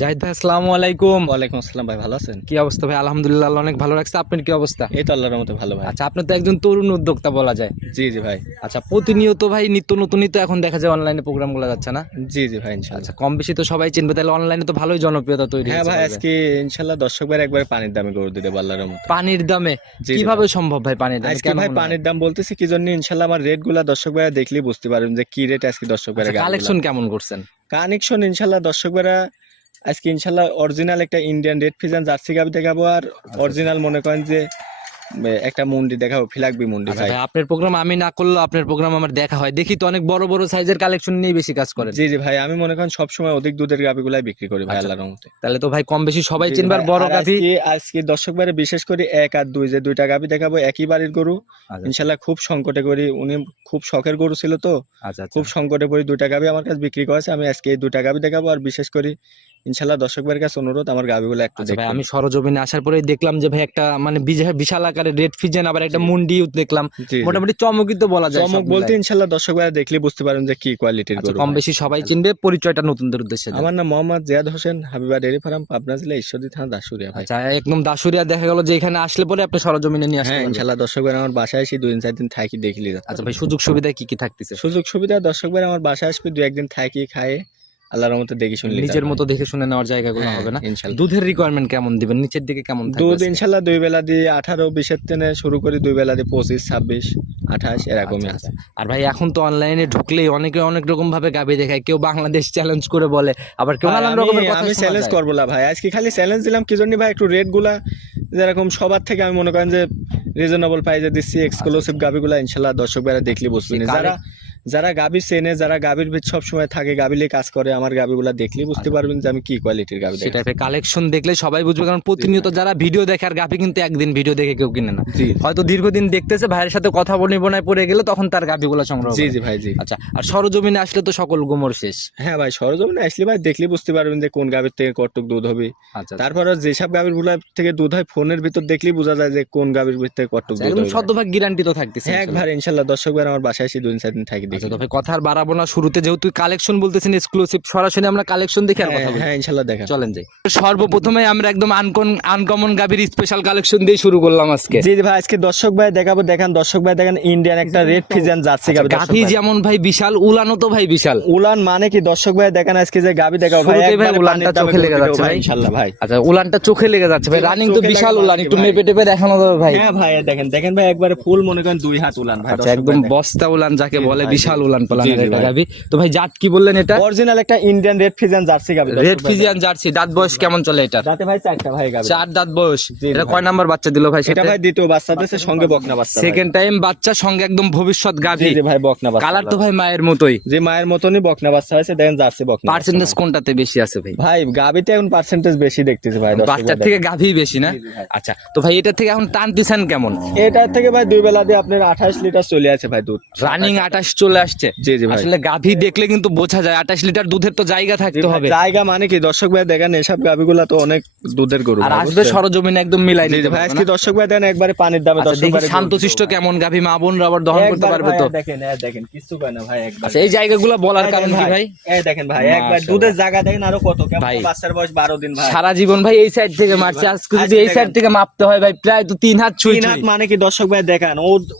জাহিদ ভাই আসসালামু আলাইকুম। ওয়ালাইকুম আসসালাম ভাই ভালো আছেন? কি অবস্থা ভাই? আলহামদুলিল্লাহ অনেক ভালো রাখছে। আপনার কি অবস্থা? এই তো আল্লাহর মতো ভালো ভাই। আচ্ছা আপনি তো একজন তরুণ উদ্যোক্তা বলা যায়। জি জি ভাই। আচ্ছা প্রতিনিয়ত ভাই নিত্য নতুনই তো এখন দেখা যায় অনলাইনে প্রোগ্রামগুলো যাচ্ছে না? জি জি ভাই ইনশাল্লাহ। আচ্ছা কম বেশি তো সবাই চিনবে তাহলে অনলাইনে তো ভালোই জনপ্রিয়তা তৈরি হ্যাঁ ভাই আজকে দর্শক ভাই একবার পানির দামে গরু দিতে আল্লাহর মতো পানির দামে? কীভাবে সম্ভব ভাই পানির দামে? আজকে ভাই পানির দাম বলতেছি কি জন্য? ইনশাল্লাহ আমার রেটগুলা দর্শক দেখলেই বুঝতে পারবেন যে কি রেট আজকে দর্শক ভাইরা কালেকশন কেমন করছেন? কানেকশন ইনশাল্লাহ দর্শক ভাইরা আজকে ইনশাল্লাহ অরিজিনাল একটা ইন্ডিয়ান রেড ফিজান জার্সি গাবি দেখাবো আর অরিজিনাল মনে করেন যে একটা মুন্ডি দেখাবো ফিলাকবি মুন্ডি আচ্ছা ভাই। আপনার প্রোগ্রাম আমি না করলেও আপনার প্রোগ্রাম আমার দেখা হয়। দেখি তো অনেক বড় বড় সাইজের কালেকশন নিয়ে বেশি কাজ করেন। জি জি ভাই আমি মনে করেন সবসময় অধিক দুধের গাবিগুলাই বিক্রি করি ভাই আচ্ছা। আল্লাহর রহমতে। তাহলে তো ভাই কম বেশি সবাই চিনবার বড় গাভি আজকে আজকে দর্শক বারে বিশেষ করে এক আর দুই যে দুইটা গাভি দেখাবো একই বাড়ির গরু। আচ্ছা ইনশাল্লাহ খুব সংকটে করি উনি খুব শখের গরু ছিল তো। আচ্ছা খুব সংকটে পড়ি দুইটা গাভি আমার কাছে বিক্রি করেছে আমি আজকে এই দুইটা গাভি দেখাবো আর বিশেষ করে ইনশাল্লাহ দর্শক ভাইয়ের কাছে অনুরোধ আমার গাভিগুলো একটু আচ্ছা ভাই আমি সরজমিনে আসার পরে দেখলাম যে ভাই একটা মানে বিশাল আকারের রেড ফিজেন আবার একটা মুন্ডি দেখলাম। মোটামুটি চমকিত বলা যায় চমক বলতে ইনশাল্লাহ দর্শক ভাইরা দেখলে বুঝতে পারেন যে কি কোয়ালিটির আচ্ছা, গরু কম বেশি সবাই চিনবে পরিচয়টা নতুনদের উদ্দেশ্যে আমার নাম মোহাম্মদ জিয়াদ হোসেন হাবিবা ডেরি ফার্ম পাবনা জেলা ঈশ্বরদী থানা দাসুরিয়া ভাই। আচ্ছা একদম দাসুরিয়া দেখা গেল যে এখানে আসলে পরে আপনি সরজমিনে নিয়ে আসতে হ্যাঁ ইনশাল্লাহ দর্শক ভাইরা আমার বাসায় এসে দুই দিন চার দিন থাকি দেখলি আচ্ছা ভাই সুযোগ সুবিধা কি কি থাকতেছে? সুযোগ সুবিধা দর্শক ভাইরা আমার বাসায় আসবে দু একদিন থাকি খায় আল্লাহর মতো দেখি শুনলি নিজের মতো দেখে শুনে নেওয়ার জায়গাগুলো হবে না। দুধের রিকোয়ারমেন্ট কেমন দিবেন? নিচের দিকে কেমন দুধ ইনশাল্লাহ দুই বেলা দিয়ে আঠারো বিশের থেকে শুরু করি দুই বেলা দিয়ে পঁচিশ ছাব্বিশ আঠাশ এরকমই আচ্ছা, আছে। আর ভাই এখন তো অনলাইনে ঢুকলেই অনেকে অনেক রকম ভাবে গাবি দেখায়। কেউ বাংলাদেশ চ্যালেঞ্জ করে বলে আবার কেউ নানান রকমের কথা আমি চ্যালেঞ্জ। করব না ভাই। আজকে খালি চ্যালেঞ্জ দিলাম কি জন্য ভাই একটু রেটগুলা যেরকম সবার থেকে আমি মনে করেন যে রিজনেবল প্রাইসে দিচ্ছি এক্সক্লুসিভ গাবিগুলা ইনশাল্লাহ দর্শক ভাইরা দেখলে বুঝবেন। আচ্ছা। যারা যারা গাবি চেনে যারা গাবির ভিত সব সময় থাকে গাবিলে কাজ করে আমার গাবিগুলা দেখলে বুঝতে আচ্ছা। পারবেন যে আমি কি কোয়ালিটির গাবি সেটা কালেকশন দেখলে সবাই বুঝবে কারণ প্রতিনিয়ত যারা ভিডিও দেখে আর গাভি কিন্তু একদিন ভিডিও দেখে কেউ কিনে না। হয়তো দীর্ঘদিন দেখতেছে ভাইয়ের সাথে কথা বলে বোনায় পড়ে গেলে তখন তার গাভিগুলো সংগ্রহ জি জি ভাই জি। আচ্ছা আর সরজমিনে আসলে তো সকল গোমর শেষ। হ্যাঁ ভাই সরজমিনে আসলে ভাই দেখলে বুঝতে পারবেন যে কোন গাবির থেকে কতটুক দুধ হবে। আচ্ছা তারপরে যেসব গাভীরগুলা থেকে দুধ হয় ফোনের ভিতর দেখলেই বোঝা যায় যে কোন গাভীর ভিতর থেকে কতটুকু আচ্ছা, দুধ একদম হবে। শতভাগ গ্যারান্টি তো থাকতেছে হ্যাঁ একবার ইনশাল্লাহ দর্শক ভাই আমার বাসায় এসে দুই চার দিন থাকি দেখি আচ্ছা তো ভাই কথা আর বাড়াবো না। শুরুতে যেহেতু কালেকশন বলতেছেন এক্সক্লুসিভ সরাসরি আমরা কালেকশন দেখে আর কথা হ্যাঁ, বলি। হ্যাঁ ইনশাল্লাহ দেখা চলেন যাই। সর্বপ্রথমে আমরা একদম আনকন আনকমন গাভীর স্পেশাল কালেকশন দিয়ে শুরু করলাম আজকে। জি ভাই আজকে দর্শক ভাই দেখাবো দেখান দর্শক ভাই দেখেন ইন্ডিয়ান একটা রেড ফিজান জার্সি দর্শক গাভী ভাই। যেমন ভাই বিশাল উলানো তো ভাই বিশাল। উলান মানে কি? দর্শক ভাই দেখেন আজকে যে গাভী দেখাবো ভাই ভাই উলানটা চোখে লেগে যাচ্ছে ভাই। ইনশাল্লাহ ভাই। আচ্ছা উলানটা চোখে লেগে যাচ্ছে ভাই। রানিং তো বিশাল উলান একটু মেপে টেপে দেখানো যাবে ভাই। হ্যাঁ ভাই দেখেন দেখেন ভাই একবারে ফুল মনে করেন দুই হাত উলান ভাই আচ্ছা একদম বস্তা উলান যাকে বলে বিশাল উলান জি, এটা ভাই। তো ভাই জাত কি বললেন এটা? অরিজিনাল একটা ইন্ডিয়ান রেড ফিজান জার্সি গাভী রেড ফিজিয়ান জার্সি দাঁত বয়স কেমন চলে এটা? যাতে ভাই চারটা ভাই গাভী চার দাঁত বয়স। এটা কয় নাম্বার বাচ্চা দিল ভাই এটা সেটা ভাই দ্বিতীয় বাচ্চা দিয়েছে সঙ্গে বকনা বাচ্চা সেকেন্ড টাইম বাচ্চা সঙ্গে একদম ভবিষ্যৎ গাভী জি ভাই বকনা বাচ্চা কালার তো ভাই। মায়ের মতোই। যে মায়ের মতনই বকনা বাচ্চা হয়েছে দেখেন জার্সি বকনা পার্সেন্টেজ কোনটাতে বেশি আছে ভাই? ভাই গাবিতে এখন পার্সেন্টেজ বেশি দেখতেছি ভাই বাচ্চার থেকে গাভী বেশি না। আচ্ছা তো ভাই এটা থেকে এখন টানতেছেন কেমন? এটার থেকে ভাই দুই বেলা দিয়ে আপনার আঠাশ লিটার চলে আছে ভাই দুধ। রানিং আটাশ চলে আসছে। জি জি আসলে গাভী দেখলে কিন্তু বোঝা যায় আটাশ লিটার দুধের তো জায়গা থাকতে হবে। জায়গা মানে কি? দর্শক ভাই দেখেন এসব গাবিগুলা তো অনেক দুধের গরু আর আসবে? সরজমিনে একদম মিলাই নিতে ভাই আজকে দর্শক ভাই দেন একবারে পানির দামে আচ্ছা, দর্শক ভাই শান্তশিষ্ট কেমন গাভী মা বোন আবার দহন করতে পারবে তো? দেখেন দেখেন কিছু কয় না ভাই একবার। আচ্ছা এই জায়গাগুলো বলার কারণ কি ভাই এই দেখেন ভাই একবার দুধের জায়গা দেখেন আরও কত কেমন বাচ্চার বয়স বারো দিন ভাই। সারা জীবন ভাই এই সাইড থেকে মারছে আজকে যদি এই সাইড থেকে মাপতে হয় ভাই প্রায় তো তিন হাত ছুঁই তিন হাত মানে কি দর্শক ভাই দেখান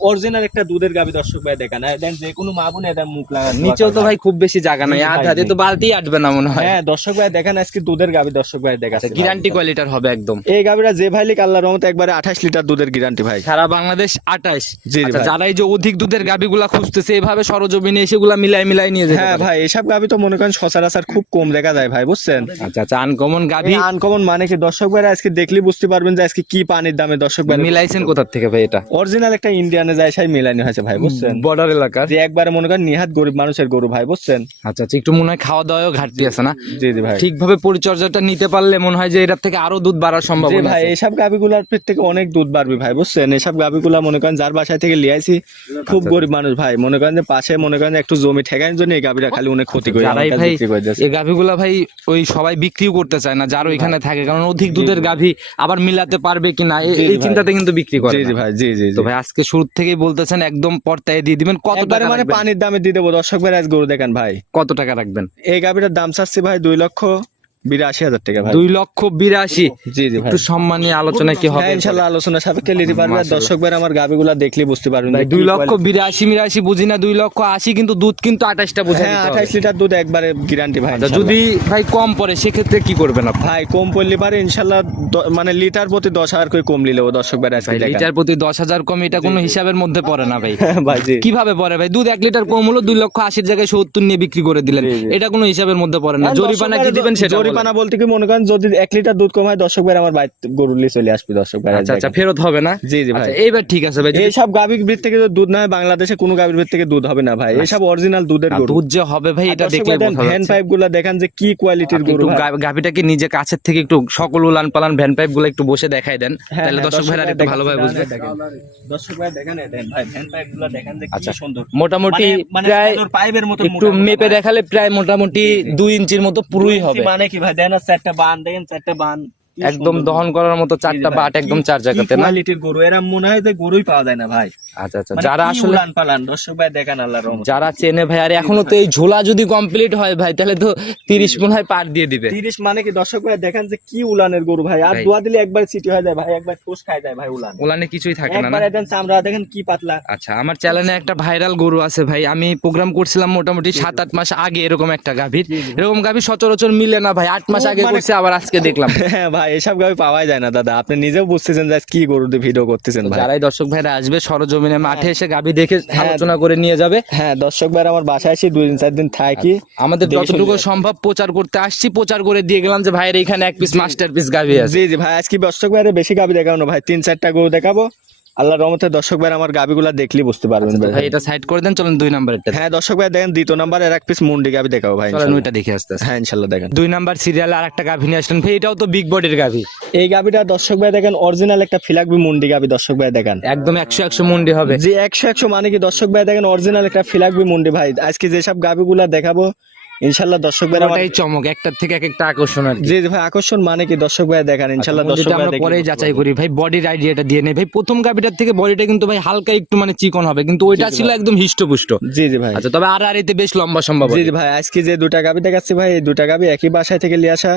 অরিজিনাল একটা দুধের গাবি দর্শক ভাই দেখান। দেন যে কোনো এদের মুখ নিচেও তো ভাই খুব বেশি জায়গা নাই আধ হাতে তো বালতি আটবে না মনে হয়। হ্যাঁ দর্শক ভাই দেখেন আজকে দুধের গাবি দর্শক ভাই দেখাচ্ছে। গ্যারান্টি কোয়ালিটির হবে একদম। এই গাবিটা যে ভাই লিক আল্লাহর রহমতে একবারে আঠাশ লিটার দুধের গ্যারান্টি ভাই। সারা বাংলাদেশ আটাইশ জি। যারা এই যে অধিক দুধের গাবিগুলা খুঁজতেছে এভাবে সরজমিনে এসেগুলা মিলাই মিলাই নিয়ে যেতে হ্যাঁ ভাই এসব গাবি তো মনে করেন সচরাচর খুব কম দেখা যায় ভাই বুঝছেন? আচ্ছা আচ্ছা আনকমন গাভি। আনকমন মানে কি? দর্শক ভাই আজকে দেখলে বুঝতে পারবেন যে আজকে কি পানির দামে দর্শক ভাই মিলাইছেন কোথা থেকে ভাই এটা? অরিজিনাল একটা ইন্ডিয়ানে যায় সেই মিলানি হয়েছে ভাই বুঝছেন? বর্ডার এলাকা যে একবারে মনে করেন নিহাত গরিব মানুষের গরু ভাই বুঝছেন? আচ্ছা আচ্ছা একটু মনে হয় খাওয়া দাওয়াও ঘাটতি আছে না? জি জি ভাই। ঠিকভাবে পরিচর্যাটা নিতে পারলে মনে হয় যে এটার থেকে আরও দুধ বাড়ার জি সম্ভাবনা ভাই গাবিগুলার পেট থেকে অনেক দুধ বাড়বে ভাই বুঝছেন? এসব গাবিগুলা মনে করেন যার বাসায় থেকে লিয়াইছি খুব আচ্ছা, গরিব মানুষ ভাই। মনে করেন যে পাশে মনে করেন একটু জমি ঠেকানোর জন্য এই গাবিটা খালি অনেক ক্ষতি করে যারাই ভাই। এই গাভিগুলা ভাই ওই সবাই বিক্রিও করতে চায় না যার ওইখানে থাকে কারণ অধিক দুধের গাভি আবার মিলাতে পারবে কিনা এই চিন্তাতে কিন্তু বিক্রি করে জি জি ভাই। জি জি তো ভাই আজকে শুরু থেকেই বলতেছেন একদম পর্তায় দিয়ে দিবেন। কত টাকা মানে? পানির দামে দিয়ে দেবো। দর্শক ভাই আজ গরু দেখেন ভাই। কত টাকা রাখবেন? এই গাভীটার দাম চাচ্ছি ভাই দুই লক্ষ বিরাশি হাজার টাকা ভাই। দুই লক্ষ বিরাশি। জি জি একটু সম্মানীয় আলোচনা কি হবে? হ্যাঁ ইনশাল্লাহ আলোচনা সাপেক্ষে নিতে পারবে। আর দর্শক ভাই আমার গাবিগুলা দেখলে বুঝতে পারবেন দুই লক্ষ। বিরাশি বুঝি না দুই লক্ষ আশি কিন্তু দুধ কিন্তু আঠাশটা বুঝে হ্যাঁ আঠাইশ লিটার দুধ একবারে গ্যারান্টি ভাই আচ্ছা, যদি ভাই কম পড়ে সেক্ষেত্রে কি করবেন ভাই কম পড়লে পারে ইনশাল্লাহ মানে লিটার প্রতি দশ হাজার করে কম নিলেও দর্শক ভাই লিটার প্রতি দশ হাজার কম এটা কোনো হিসাবের মধ্যে পড়ে না ভাই। ভাই কীভাবে পড়ে ভাই? দুধ এক লিটার কম হলো দুই লক্ষ আশির জায়গায় সত্তর নিয়ে বিক্রি করে দিলেন। এটা কোনো হিসাবের মধ্যে পড়ে না। আর জরিমানা কি দিবেন সেটা বলতে কি মনে করেন যদি এক লিটার দুধ কম হয় দর্শক ভাই আমার গরুর লিয়ে চলে আসবে দর্শক ভাই আচ্ছা আচ্ছা ফেরত হবে না? জি জি ভাই। আচ্ছা এইবার ঠিক আছে ভাই এইসব গাভীর থেকে দুধ না বাংলাদেশে কোনো গাভীর থেকে দুধ হবে না ভাই। এইসব অরিজিনাল দুধের গরু। দুধ যে হবে ভাই এটা দেখলে ভ্যান পাইপগুলা দেখেন যে কি কোয়ালিটির গরু ভাই। গাভীটাকে নিজে কাছের থেকে একটু সকল উলান পালান ভ্যান পাইপগুলো একটু বসে দেখাই দেন হ্যাঁ, তাহলে হ্যাঁ, দর্শক ভাইরা ভাই একটু ভালোভাবে বুঝবে দর্শক ভাই দেখেন ভাই ভ্যান পাইপগুলা দেখেন যে কি আচ্ছা, সুন্দর। মোটামুটি মানে- মানে প্রায় পাইপের মতো একটু মেপে দেখালে প্রায় মোটামুটি দুই ইঞ্চির মতো পুরোই হবে। মানে কি ভাই দেন চারটা বান দেন চারটা বান একদম দহন করার মতো চারটা বাট একদম চার জায়গাতে না? কোয়ালিটির গরু? এরা মনে হয় যে গরুই পাওয়া যায় না ভাই। আচ্ছা আচ্ছা। মানে যারা আসলে উলান পালান দর্শক ভাই দেখেন আল্লাহর রহমতে। যারা চেনে ভাই আর এখনও তো এই ঝোলা যদি কমপ্লিট হয় ভাই তাহলে তো তিরিশ মনে হয় পার দিয়ে দিবে। তিরিশ মানে কি? দর্শক ভাই দেখেন যে কি উলানের গরু ভাই। আর দোয়া দিলে একবার সিটি হয়ে যায় ভাই একবার ঠোস খায় যায় ভাই উলান ওলানে কিছুই থাকে না একবার দেখেন চামড়া দেখেন কি পাতলা। আচ্ছা আমার চ্যানেলে একটা ভাইরাল গরু আছে ভাই। আমি প্রোগ্রাম করছিলাম মোটামুটি সাত আট মাস আগে এরকম একটা গাভীর। এরকম গাভীর সচরাচর মিলে না ভাই। আট মাস আগে মানে- করছে আবার আজকে দেখলাম। হ্যাঁ ভাই এসব পাওয়াই যায় না দাদা। আপনি নিজেও বুঝতেছেন যে কি গরু দিয়ে ভিডিও করতেছেন ভাই। যারাই দর্শক ভাইরা আসবে সরজমিনে মাঠে এসে গাভী দেখে হ্যাঁ। আলোচনা করে নিয়ে যাবে। হ্যাঁ দর্শক ভাই আমার বাসায় এসে দুই দিন চার দিন থাকি। আমাদের যতটুকু সম্ভব প্রচার করতে আসছি প্রচার করে দিয়ে গেলাম যে ভাইয়ের এখানে এক পিস মাস্টার পিস গাভী আছে। জি জি ভাই আজকে দর্শক ভাইরা বেশি গাভী দেখাবো না ভাই। তিন চারটা গরু দেখাবো। আল্লাহর রহমতে দর্শক ভাই আমার গাভিগুলা দেখলেই বুঝতে পারবেন ভাই। ভাই এটা সাইড করে দেন চলেন দুই নাম্বারটা হ্যাঁ দর্শক ভাই দেখেন দ্বিতীয় নাম্বার আর এক পিস মুন্ডি গাভি দেখাবো ভাই চলেন। ওইটা দেখে আসতে। হ্যাঁ ইনশাল্লাহ দেখেন। দুই নাম্বার সিরিয়ালে আর একটা গাভী নিয়ে আসলেন। ভাই এটাও তো বিগ বডির গাভী। এই গাভিটা দর্শক ভাই দেখেন অরিজিনাল একটা ফিলাকবি মুন্ডি গাবি দর্শক ভাই দেখেন। একদম একশো একশো মুন্ডি হবে। যে একশো একশো মানে কি দর্শক ভাই দেখেন অরিজিনাল একটা ফিলাকবি মুন্ডি ভাই। আজকে যেসব গাভিগুলা দেখাবো ইনশাল্লাহ দর্শক ভাই ওটাই চমক একটার থেকে এক একটা আকর্ষণ আর জি ভাই আকর্ষণ মানে কি? দর্শক ভাই দেখান ইনশাল্লাহ আচ্ছা, দর্শক ভাই পরেই যাচাই করি ভাই বডির আইডিয়াটা দিয়ে নেই। ভাই প্রথম গাবিটার থেকে বডিটা কিন্তু ভাই হালকা একটু মানে চিকন হবে কিন্তু ওইটা ছিল একদম হিষ্টপুষ্ট। জি জি ভাই। আচ্ছা তবে আর আর এতে বেশ লম্বা সম্ভব জি জি ভাই আজকে যে দুটা গাবি দেখাচ্ছি ভাই এই দুটা গাবি একই বাসায় থেকে নিয়ে আসা।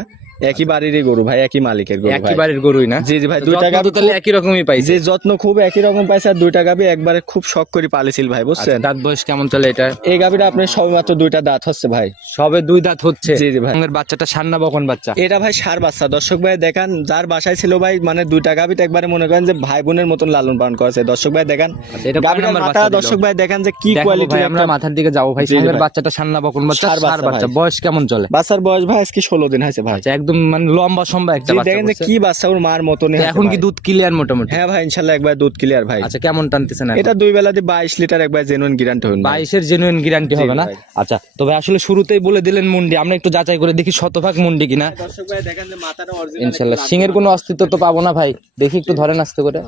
একই বাড়িরই গরু ভাই একই মালিকের গরু ভাই। একই বাড়ির গরুই না? জি জি ভাই দুইটা তাহলে একই রকমই পাইছে। যে যত্ন খুব একই রকম পাইছে আর দুইটা গাভি একবারে খুব শখ করে পালিছিল ভাই আচ্ছা, বুঝছেন? দাঁত বয়স কেমন চলে এটা? এই গাভিটা আপনার সবে মাত্র দুইটা দাঁত হচ্ছে ভাই। সবে দুই দাঁত হচ্ছে। জি জি ভাই। বাচ্চাটা বকন বাচ্চা। এটা ভাই সার বাচ্চা। দর্শক ভাই দেখান যার বাসায় ছিল ভাই মানে দুইটা গাভিতে একবারে মনে করেন যে ভাই বোনের মতন লালন পালন করেছে। দর্শক ভাই দেখান আচ্ছা, মাথা বাচ্চা দর্শক ভাই দেখান যে কি কোয়ালিটি আমরা মাথার দিকে যাব ভাই। বাচ্চাটা সান্না বকন বাচ্চা সার বাচ্চা বাচ্চা। বয়স কেমন চলে? বাচ্চার বয়স ভাই আজকে ষোলো দিন হয়েছে ভাই। আচ্ছা একদম মানে লম্বা সম্বা একটা বাচ্চা দেখেন যে কি বাচ্চা ওর মার মতো নেই এখন কি দুধ ক্লিয়ার মোটামুটি? হ্যাঁ ভাই ইনশাল্লাহ একবার দুধ ক্লিয়ার ভাই। আচ্ছা কেমন টানতেছেন? এটা দুই বেলাতে বাইশ লিটার একবার জেনুইন গ্যারান্টি হবে 22 এর জেনুইন গ্যারান্টি হবে না? আচ্ছা তবে আসলে শুরুতেই বলে দিলেন মুন্ডি আমরা একটু যাচাই করে দেখি শতভাগ মুন্ডি কিনা। দর্শক ভাই দেখেন যে মাথাটা অরিজিনাল ইনশাল্লাহ এর কোনো অস্তিত্ব তো পাবো না ভাই। দেখি একটু ধরেন আস্তে করে।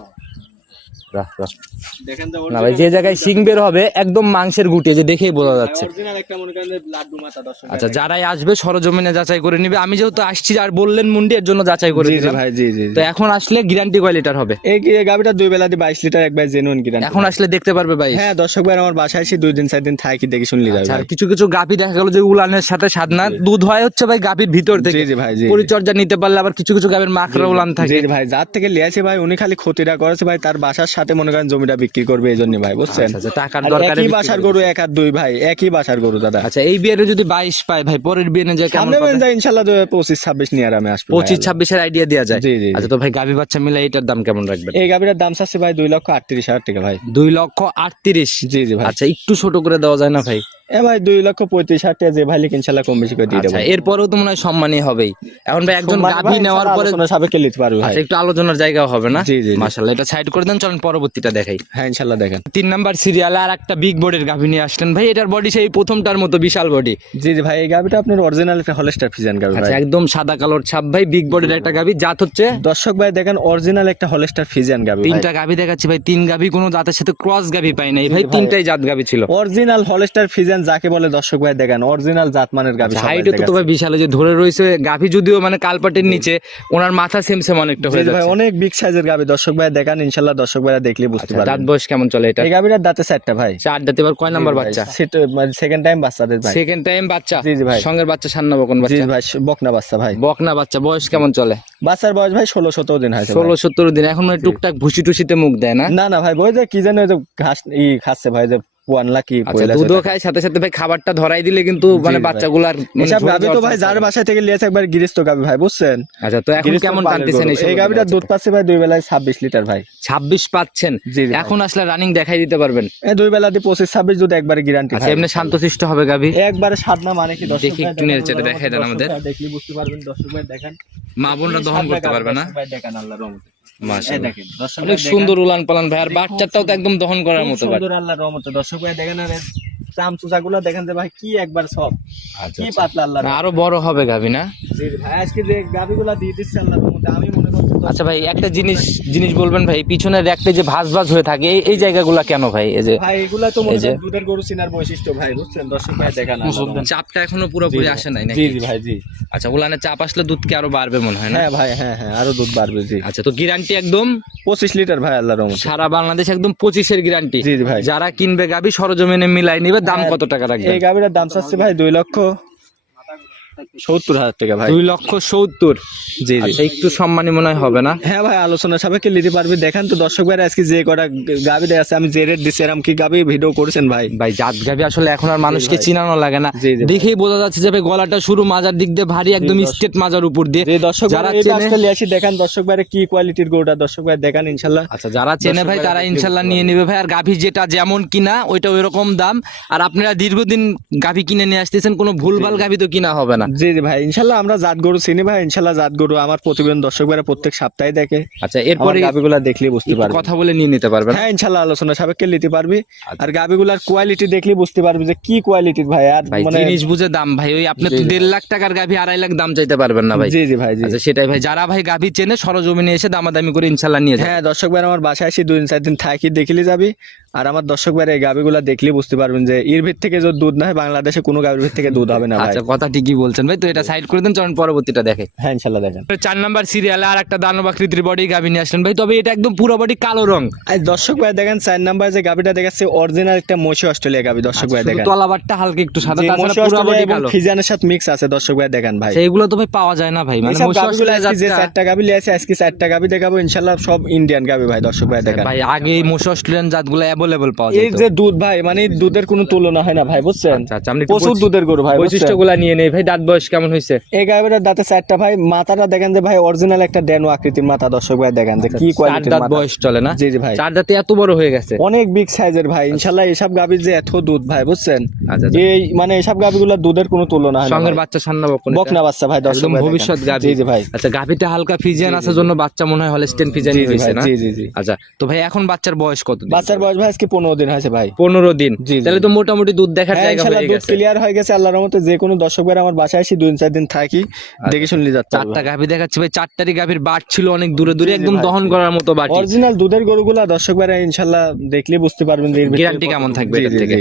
না ভাই যে জায়গায় সিং বের হবে একদম মাংসের গুটি যে দেখেই বোঝা যাচ্ছে। মনে। আচ্ছা যারাই আসবে সরজমিনে যাচাই করে নিবে। আমি যেহেতু আসছি আর বললেন মুন্ডি এর জন্য যাচাই করে জি জি দিলাম ভাই জি জি তো এখন আসলে গ্যারান্টি কয় লিটার হবে? এই গাভিটা দুই বেলাতে বাইশ লিটার একবার জেনুইন গ্যারান্টি এখন আসলে দেখতে পারবে ভাই। হ্যাঁ দর্শক ভাই আমার বাসায় এসে দুই দিন চার দিন থাকি দেখি শুনলি যাবে আচ্ছা, আর কিছু কিছু গাভি দেখা গেল যে উলানের সাথে সাদনা দুধ হয় হচ্ছে ভাই গাভির ভিতর থেকে। জি জি ভাই জি। পরিচর্যা নিতে পারলে আবার কিছু কিছু গাভীর মাখরা উলান থাকে। জি ভাই যার থেকে লিয়েছে ভাই উনি খালি ক্ষতিটা করেছে ভাই তার বাসার সাথে মনে করেন জমিটা বিক্রি করবে এই জন্য ভাই বুঝছেন? আচ্ছা, আচ্ছা, টাকার দরকার একই বাসার গরু এক আর দুই ভাই একই বাসার গরু দাদা। আচ্ছা এই বিয়ের যদি বাইশ পায় ভাই পরের বিয়ে যায় কেমন ইনশাল্লাহ দুই পঁচিশ ছাব্বিশ নিয়ে আরামে আসবে পঁচিশ। ছাব্বিশের আইডিয়া দেওয়া যায়। জি, জি, জি। আচ্ছা তো ভাই গাবি বাচ্চা মিলে এটার দাম কেমন রাখবে এই গাভিটার দাম চাচ্ছে ভাই দুই লক্ষ আটত্রিশ হাজার টাকা ভাই। দুই লক্ষ আটত্রিশ। জি জি ভাই। আচ্ছা একটু ছোট করে দেওয়া যায় না ভাই? এ ভাই দুই লক্ষ পঁয়ত্রিশ হাজার টাকা যে ভাই লিখ ইনশাল্লাহ কম বেশি করে দিয়ে দেবো। আচ্ছা এরপরেও তো মনে হয় সম্মানই হবেই। এখন ভাই একজন গাভী নেওয়ার পরে আলোচনা সাপেক্ষে নিতে পারবে ভাই। আচ্ছা একটু আলোচনার জায়গাও হবে না? জি, জি। মাশাল্লাহ এটা সাইড করে দেন চলেন পরবর্তীটা দেখাই। হ্যাঁ ইনশাল্লাহ দেখেন। তিন নাম্বার সিরিয়ালে আর একটা বিগ বডির গাভী নিয়ে আসলেন ভাই এটার বডি সেই প্রথমটার মতো বিশাল বডি জি জি ভাই এই গাভিটা আপনার অরিজিনাল একটা হলস্টার ফিজান গাভি আচ্ছা একদম সাদা কালোর ছাপ ভাই বিগ বডির একটা গাভী জাত হচ্ছে? দর্শক ভাই দেখেন অরিজিনাল একটা হলস্টার ফিজিয়ান গাভি তিনটা গাভী দেখাচ্ছি ভাই তিন গাভী কোনো জাতের সাথে ক্রস গাভী পাই নাই ভাই। তিনটাই জাত গাভী ছিল। অরিজিনাল হলস্টার ফিজিয়ান ফিজান যাকে বলে দর্শক ভাই দেখেন অরিজিনাল জাতমানের গাবি সবাই হাইটে তো। ভাই বিশাল যে ধরে রয়েছে গাভী যদিও মানে কালপাটের নিচে ওনার মাথা সেম সেম অনেকটা হয়ে জি ভাই যাচ্ছে। অনেক বিগ সাইজের গাবি দর্শক ভাই দেখান ইনশাল্লাহ দর্শক ভাইরা দেখলে বুঝতে আচ্ছা, দাঁত বয়স কেমন চলে এটা? এই গাবিটার দাঁতে চারটা ভাই। চার দাঁতে এবার কয় নাম্বার বাচ্চা? সেকেন্ড টাইম বাচ্চাদের ভাই। সেকেন্ড টাইম বাচ্চা? জি, জি ভাই। সঙ্গের বাচ্চা সান্না বকন জি বাচ্চা? ভাই বকনা বাচ্চা ভাই। বকনা বাচ্চা বয়স কেমন চলে? বাচ্চার বয়স ভাই ষোলো সতেরো দিন ভাই। ষোলো সত্তর দিন এখন মানে টুকটাক ভুসি টুসিতে মুখ দেয় না? না না ভাই ওই যে কি জানো ওই যে ঘাস ই খাচ্ছে ভাই যে কি আচ্ছা দুধও খায় সাথে সাথে ভাই খাবারটা ধরাই দিলে কিন্তু মানে বাচ্চাগুলার এসব গাবি তো ভাই যার থাকে। বাসা থেকে লিয়েছে একবার গাবি ভাই বুঝছেন? আচ্ছা তো এখন কেমন টানতেছেন এই গাবিটার দুধ পাচ্ছে ভাই দুই বেলায় ছাব্বিশ লিটার ভাই। ছাব্বিশ পাচ্ছেন। জি জি এখন আসলে রানিং দেখাই দিতে পারবেন। এই দুই বেলা দিয়ে পঁচিশ ছাব্বিশ দুধ একবারে গ্যারান্টি আচ্ছা এমনি শান্তশিষ্ট হবে গাভী? একবারে সাত না মানে কি দর্শক দেখি একটু নেড়ে চেড়ে দেখাই দেন আমাদের। দেখলে বুঝতে পারবেন দর্শক ভাই দেখেন। মা বোনরা দহন করতে পারবে না? ভাই দেখেন আল্লাহর রহমতে। অনেক সুন্দর উলান পালান ভাই আর বাচ্চাটাও তো একদম দহন করার মতো সুন্দর আল্লাহর রহমতে। দর্শক ভাই দেখেন আরগুলো দেখেন যে ভাই কি একবার সব। আচ্ছা কি পাতলা আল্লাহ আরও বড় হবে গাভী না? জি ভাই আজকে যে গাবিগুলা দিয়ে দিচ্ছে আল্লাহর মনে আচ্ছা ভাই একটা জিনিস জিনিস বলবেন ভাই পিছনের একটা যে ভাঁজ ভাঁজ হয়ে থাকে এই এই জায়গাগুলো কেন ভাই? এই যে ভাই এগুলা তো মনে এই যে- করেন দুধের গরু চিনার বৈশিষ্ট্য ভাই বুঝছেন? দর্শক ভাই দেখান চাপটা এখনও পুরোপুরি আসে নাই নাকি? জি জি ভাই জি। আচ্ছা উলানে চাপ আসলে দুধ কি আরও বাড়বে মনে হয় না? হ্যাঁ ভাই হ্যাঁ হ্যাঁ আরও দুধ বাড়বে জি। আচ্ছা তো গ্যারান্টি একদম? পঁচিশ লিটার ভাই আল্লাহর রহমতে। সারা বাংলাদেশ একদম পঁচিশের গ্যারান্টি জি জি ভাই। যারা কিনবে গাবি সরজমিনে মিলাই নিবে দাম হ্যাঁ, কত টাকা রাখবে এই গাবিটার দাম চাচ্ছে ভাই দুই লক্ষ। সত্তর হাজার টাকা ভাই। দুই লক্ষ সত্তর। জি জি। আচ্ছা একটু সম্মানী মনে হয় হবে না? হ্যাঁ ভাই আলোচনা সাপেক্ষে নিতে পারবি। দেখেন তো দর্শক ভাই আজকে যে কটা গাবি আছে আমি যে রেট দিচ্ছি এরকম কি গাবি ভিডিও করেছেন ভাই? ভাই জাত গাবি আসলে এখন আর মানুষকে চিনানো লাগে না। দেখেই বোঝা যাচ্ছে যে গলাটা শুরু মাজার দিক দিয়ে ভারী একদম স্টেট মাজার উপর দিয়ে। দর্শক যারা চেনে- আসি দেখান দর্শক ভাই কি কোয়ালিটির গরুটা দর্শক ভাই দেখান ইনশাল্লাহ আচ্ছা যারা চেনে ভাই তারা ইনশাল্লাহ নিয়ে নেবে ভাই। আর গাভী যেটা যেমন কিনা ওইটা ওই রকম দাম। আর আপনারা দীর্ঘদিন গাভী কিনে নিয়ে আসতেছেন কোনো ভুলভাল গাভী তো কিনা হবে না। জি জি ভাই। ইনশাল্লাহ আমরা জাত গরু চিনি ভাই। ইনশাল্লাহ জাত গরু আমার প্রতিবেদন দর্শক ভাইরা প্রত্যেক সপ্তাহে দেখে। আচ্ছা এরপরে গাবিগুলা দেখলে বুঝতে পারবে। কথা বলে নিয়ে নিতে পারবেন? হ্যাঁ ইনশাল্লাহ আলোচনা সাপেক্ষে নিতে পারবি। আচ্ছা। আর গাবিগুলার কোয়ালিটি দেখলে বুঝতে পারবি যে কি কোয়ালিটির ভাই। আর মানে জিনিস বুঝে দাম ভাই। ওই আপনি তো। দেড় লাখ টাকার গাভী আড়াই লাখ দাম চাইতে পারবেন না ভাই। জি জি ভাই জি। আচ্ছা সেটাই ভাই। যারা ভাই গাভী চেনে সরজমিনে এসে দামাদামি করে ইনশাল্লাহ নিয়ে হ্যাঁ দর্শক ভাই আমার বাসায় এসে দুই দিন চার দিন থাকি দেখলে যাবি। আর আমার দর্শক ভাইয়ের এই গাবিগুলা দেখলে বুঝতে পারবেন যে এর ভিত থেকে যদি দুধ না হয় বাংলাদেশে কোনো গাবির ভিত থেকে দুধ হবে না ভাই। আচ্ছা কথা ঠিকই বলছেন ভাই তো এটা সাইড করে দেন চলুন পরবর্তীটা দেখে। হ্যাঁ ইনশাল্লাহ দেখেন। চার নাম্বার সিরিয়ালে আর একটা দানব আকৃতির বডি গাভী নিয়ে আসলেন ভাই তবে এটা একদম পুরো বডি কালো রং। আজ দর্শক ভাই দেখেন চার নাম্বার যে গাবিটা দেখাচ্ছে অরিজিনাল একটা মশি অস্ট্রেলিয়া গাবি দর্শক ভাই শুধু দেখেন। তলাবারটা হালকা একটু সাদা তাছাড়া পুরো বডি কালো। ফিজানের সাথে মিক্স আছে দর্শক ভাই দেখেন ভাই। সেইগুলো তো ভাই পাওয়া যায় না ভাই মানে মশা অস্ট্রেলিয়া যে চারটা গাবি লিয়েছে আজকে চারটা গাবি দেখাবো ইনশাল্লাহ সব ইন্ডিয়ান গাবি ভাই দর্শক ভাই দেখেন। ভাই আগে এই মশা অস্ট্রেলিয়ান জাতগুলো অ্যাভেলেবল পাওয়া যায় এই যে দুধ ভাই মানে দুধের কোনো তুলনা হয় না ভাই বুঝছেন? আচ্ছা আচ্ছা আপনি প্রচুর দুধের গরু ভাই বৈশিষ্ট্যগুলো নিয়ে নেই ভাই দাঁত বয়স কেমন হয়েছে? এই গাবিটার দাঁতে চারটা ভাই মাথাটা দেখেন যে ভাই অরিজিনাল একটা ড্যানো আকৃতির মাথা দর্শক ভাই দেখেন যে কি কোয়ালিটির দাঁত বয়স চলে না? জি জি ভাই। চার দাঁতে এত বড় হয়ে গেছে। অনেক বিগ সাইজের ভাই ইনশাল্লাহ এসব গাবির যে এত দুধ ভাই বুঝছেন? আচ্ছা আচ্ছা। এই মানে এসব গাবিগুলোর দুধের কোনো তুলনা হয় না সঙ্গের বাচ্চা সান্না বকন। বকনা বাচ্চা ভাই দর্শক ভাই ভবিষ্যৎ গাভী। জি জি ভাই। আচ্ছা গাভীটা হালকা ফিজিয়ান আসার জন্য বাচ্চা মনে হয় হলস্টেন ফিজিয়ানি হয়েছে না? জি জি জি। আচ্ছা তো ভাই এখন বাচ্চার বয়স কত বাচ্চার বয়স ভাই আজকে পনেরো দিন হয়েছে ভাই। পনেরো দিন। জি, জি। তাহলে তো মোটামুটি দুধ দেখার হ্যাঁ জায়গা হয়ে দুধ গেছে। ক্লিয়ার হয়ে গেছে আল্লাহর মতো যে কোনো দর্শক ভাই আমার বাসায় এসে দুই চার দিন থাকি দেখে শুনলে যাচ্ছে চারটা গাভী দেখাচ্ছে ভাই চারটারই গাভীর বাট ছিল অনেক দূরে দূরে একদম দহন করার মতো বাটি। অরিজিনাল দুধের গরুগুলা দর্শক ভাইরা ইনশাল্লাহ দেখলে বুঝতে পারবেন যে এর কত কেমন থাকবে জি, থেকে?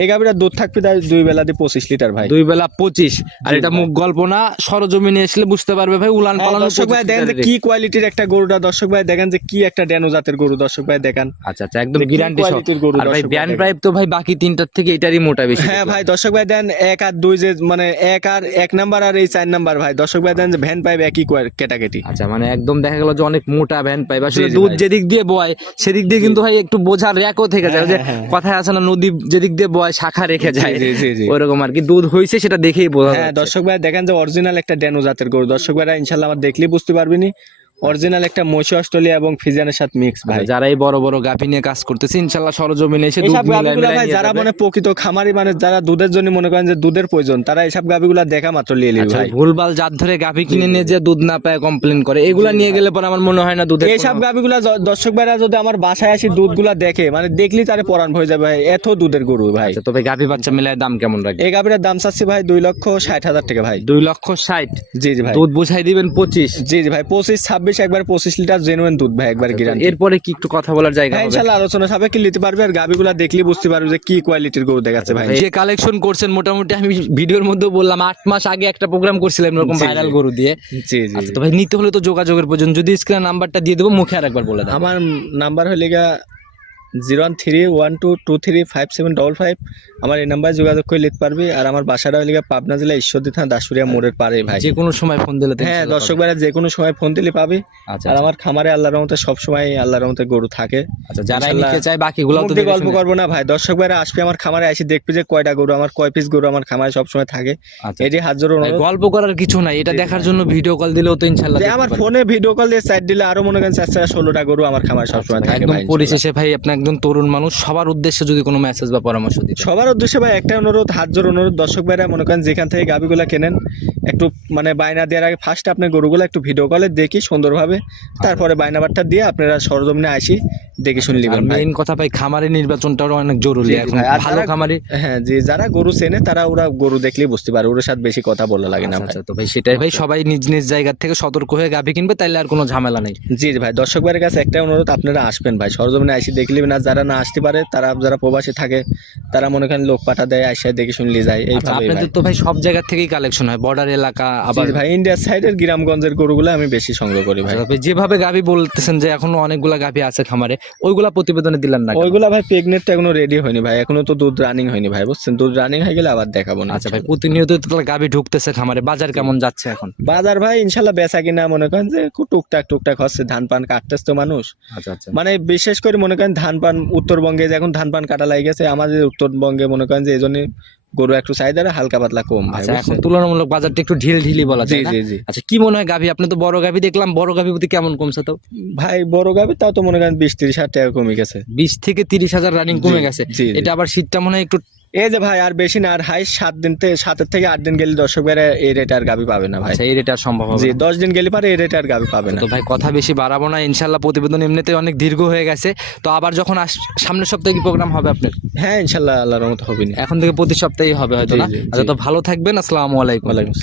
এই গাভিটা দুধ থাকবে তাই দুই বেলা দিয়ে পঁচিশ লিটার ভাই। দুই বেলা পঁচিশ। আর এটা মুখ গল্প না সরজমিনে আসলে বুঝতে পারবে ভাই উলান হ্যাঁ, পালানো দর্শক ভাই দেখেন যে কি কোয়ালিটির একটা গরুটা দর্শক ভাই দেখেন যে কি একটা ড্যানো জাতের গরু দর্শক ভাই দেখেন। আচ্ছা আচ্ছা একদম গ্যারান্টি quality-র গরু আর ভাই ব্যান প্রাইপ তো ভাই বাকি তিনটার থেকে এটারই মোটা বেশি। হ্যাঁ ভাই দর্শক ভাই দেন এক আর দুই যে মানে এক আর এক নাম্বার আর এই চার নাম্বার ভাই দর্শক ভাই দেন যে ভ্যান পাইবে একই ক্যাটাগরি আচ্ছা মানে একদম দেখা গেল যে অনেক মোটা ভ্যান পাইপ আসলে দুধ যেদিক দিয়ে বয় সেদিক দিয়ে কিন্তু ভাই একটু বোঝার র্যাকও থেকে যায়। হ্যাঁ, যে হ্যাঁ, হ্যাঁ। কথায় আছে না নদী যেদিক দিয়ে বয় শাখা রেখে যায়। ওরকম আর কি। দুধ হয়েছে সেটা দেখেই বোঝা হ্যাঁ দর্শক ভাই দেখেন যে অরিজিনাল একটা ড্যানো জাতের গরু। দর্শক ভাইরা ইনশাল্লাহ আমার দেখলেই বুঝতে পারবিনি অরিজিনাল একটা মশি অস্ট্রেলিয়া এবং ফিজিয়ানের সাথে মিক্স ভাই। আচ্ছা, যারা এই বড় বড় গাভী নিয়ে কাজ করতেছে ইনশাল্লাহ সরজমিনে এসে দুধ ভাই নিয়ে যারা। মানে প্রকৃত খামারি মানে যারা দুধের জন্য মনে করেন যে দুধের প্রয়োজন তারা এইসব গাভিগুলা দেখা মাত্র লিয়ে নিবে আচ্ছা, ভাই। ভুলভাল জাত ধরে গাভী কিনে নিয়ে যে দুধ না পায় কমপ্লেন করে। এগুলা নিয়ে গেলে পরে আমার মনে হয় না দুধের এইসব গাভিগুলা দর্শক ভাইরা যদি আমার বাসায় আসি দুধগুলা দেখে মানে দেখলেই তারে পরান হয়ে যাবে ভাই এত দুধের গরু ভাই। আচ্ছা, তবে গাভী বাচ্চা মিলায় দাম কেমন রাখবে? এই গাভিটার দাম চাচ্ছি ভাই দুই লক্ষ ষাট হাজার টাকা ভাই। দুই লক্ষ ষাট। জি জি ভাই। দুধ বুঝাই দিবেন পঁচিশ। জি জি ভাই পঁচিশ ছাব্বিশ চব্বিশ একবার পঁচিশ লিটার জেনুইন দুধ ভাই একবার গিরান এরপরে কি একটু কথা বলার জায়গা হ্যাঁ হবে? ইনশাল্লাহ আলোচনা সাপেক্ষে নিতে পারবে আর গাবিগুলা দেখলে বুঝতে পারবে যে কি কোয়ালিটির গরু দেখাচ্ছে ভাই। যে কালেকশন করছেন মোটামুটি আমি ভিডিওর মধ্যে বললাম আট মাস আগে একটা প্রোগ্রাম করছিলাম এরকম। ভাইরাল গরু দিয়ে। জি জি। আচ্ছা তো ভাই নিতে হলে তো যোগাযোগের প্রয়োজন। যদি স্ক্রিনে নাম্বারটা দিয়ে দেবো মুখে আর একবার বলে দাও আমার নাম্বার হলে গা zero one three one two two three five seven double five. আমার এই নাম্বারে যোগাযোগ করে নিতে পারবি। আর আমার বাসাটা হলে গা পাবনা জেলা ঈশ্বরদী থানা দাসুরিয়া মোড়ের পারে ভাই। যে কোনো সময় ফোন দিলে হ্যাঁ দর্শক ভাইরা যে কোনো সময় ফোন দিলে পাবি। আচ্ছা আর আচ্ছা, আমার খামারে আল্লাহর রহমতে সবসময় আল্লাহর রহমতে গরু থাকে। আচ্ছা যারা নিতে চায় বাকিগুলো তো গল্প করব না ভাই। দর্শক ভাইরা আসবে আমার খামারে এসে দেখবে যে কয়টা গরু আমার কয় পিস গরু আমার খামারে সবসময় থাকে। আচ্ছা এটি হাত জোর ভাই, অনুরোধ। গল্প করার কিছু নাই। এটা দেখার জন্য ভিডিও কল দিলেও তো ইনশাল্লাহ আমার ফোনে ভিডিও কল দিয়ে সাইড দিলে আরও মনে করেন চার চার ষোলোটা গরু আমার খামারে সবসময় থাকে একদম ভাই ইনশাল্লাহ। পরিশেষে ভাই আপনি একজন তরুণ মানুষ, সবার উদ্দেশ্যে যদি কোনো মেসেজ বা পরামর্শ দিই সবার উদ্দেশ্যে ভাই, একটা অনুরোধ, হাত জোর অনুরোধ। দর্শক ভাইরা মনে করেন যেখান থেকে গাবিগুলা কেনেন একটু মানে বায়না দেওয়ার আগে ফার্স্ট আপনি গরুগুলো একটু ভিডিও কলে দেখি সুন্দরভাবে তারপরে বায়নাবারটা দিয়ে আপনারা সরজমিনে আসি দেখে শুনে নেবেন মেইন কথা ভাই খামারের নির্বাচনটাও অনেক জরুরি এখন ভালো খামারি। হ্যাঁ যে যারা গরু চেনে তারা ওরা গরু দেখলেই বুঝতে পারে ওর সাথে বেশি কথা বলা লাগে না আচ্ছা, আচ্ছা, তো ভাই সেটাই ভাই সবাই নিজ নিজ জায়গা থেকে সতর্ক হয়ে গাভি কিনবে তাইলে আর কোনো ঝামেলা নেই। জি জি ভাই দর্শক ভাইয়ের কাছে একটা অনুরোধ আপনারা আসবেন ভাই সরজমিনে আসি দেখলে না যারা না আসতে পারে তারা যারা প্রবাসী থাকে তারা মনে করেন লোক পাঠা দেয় আসে দেখে শুনলে যায় এই এইভাবে আপনাদের তো ভাই সব জায়গা থেকেই কালেকশন হয় বর্ডার এলাকা আবার ভাই ইন্ডিয়ার সাইডের গ্রামগঞ্জের গরুগুলো আমি বেশি সংগ্রহ করি ভাই। আচ্ছা, যেভাবে গাভি বলতেছেন যে এখনও অনেকগুলা গাভি আছে খামারে ওইগুলা প্রতিবেদনে দিলেন না ওইগুলা ভাই প্রেগনেন্ট এখনও রেডি হয়নি ভাই এখনও তো দুধ রানিং হয়নি ভাই বুঝছেন? দুধ রানিং হয়ে গেলে আবার দেখাবো না। আচ্ছা ভাই প্রতিনিয়ত গাভি ঢুকতেছে খামারে বাজার কেমন যাচ্ছে এখন? বাজার ভাই ইনশাল্লাহ বেচা কিনা মনে করেন যে খুব টুকটাক টুকটাক হচ্ছে ধান পান কাটতেছে তো মানুষ। আচ্ছা আচ্ছা। মানে বিশেষ করে মনে করেন ধান পান উত্তরবঙ্গে যে এখন ধান পান কাটা লাগে গেছে আমাদের উত্তরবঙ্গে মনে করেন যে এই জন্য গরু একটু চাহিদা হালকা পাতলা কম আচ্ছা এখন তুলনামূলক বাজারটা একটু ঢিল ঢিলি বলা যায় জি জি আচ্ছা কি মনে হয় গাভী? আপনি তো বড় গাভী দেখলাম বড় গাভী প্রতি কেমন কমছে তো? ভাই বড় গাভী তাও তো মনে করেন বিশ তিরিশ হাজার টাকা কমে গেছে। বিশ থেকে তিরিশ হাজার রানিং কমে গেছে। এটা আবার শীতটা মনে হয় একটু এই যে ভাই আর বেশি না আর হাই সাত দিন থেকে সাতের থেকে আট দিন গেলে দর্শক বেড়ে এই রেট আর গাবি পাবে না ভাই। আচ্ছা এই রেট আর সম্ভব হবে জি না। দশ দিন গেলে পারে এই রেট আর গাবি পাবে না। তো ভাই কথা বেশি বাড়াবো না ইনশাল্লাহ প্রতিবেদন এমনিতে অনেক দীর্ঘ হয়ে গেছে। তো আবার যখন আস- সামনের সপ্তাহে কি প্রোগ্রাম হবে আপনার? হ্যাঁ ইনশাল্লাহ আল্লাহর মতো হবে না এখন থেকে প্রতি সপ্তাহেই হবে হয়তো জি, না? জি, আচ্ছা জি। তো ভালো থাকবেন আসসালামু আলাইকুম। ওয়ালাইকুম আসসালাম।